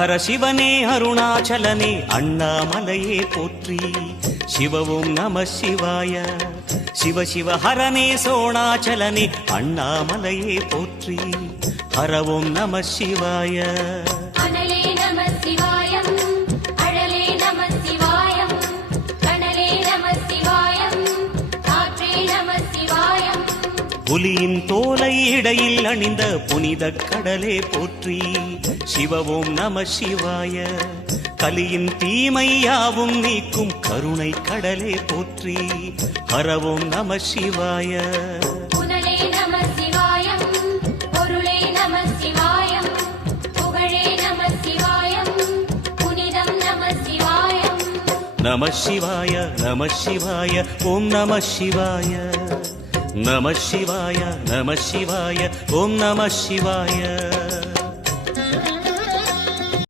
ஹர சிவனே அருணாச்சலனே அண்ணாமலையே போற்றி. சிவவும் நம சிவாய. சிவ சிவ ஹரனே சோணாச்சலனே அண்ணாமலையே போற்றி. ஹரவும் நம சிவாய. அனலே நம சிவாயம், அழலே நம சிவாயம், கனலே நம சிவாயம், காற்றே நம சிவாயம். புலியின் தோலை இடையில் அணிந்த புனித கடலே போற்றி. சிவவும் நம சிவாய. கலியின் தீமையாவும் நீக்கும் கருணை கடலே போற்றி. ஹரவும் நம சிவாய. புனலே நம சிவாயம், பொருளே நம சிவாயம், புகழே நம சிவாயம், புனிதம் நம சிவாயம். நம சிவாய நம சிவாய ஓம் நம சிவாய. நம சிவாய நம சிவாய ஓம் நம சிவாய.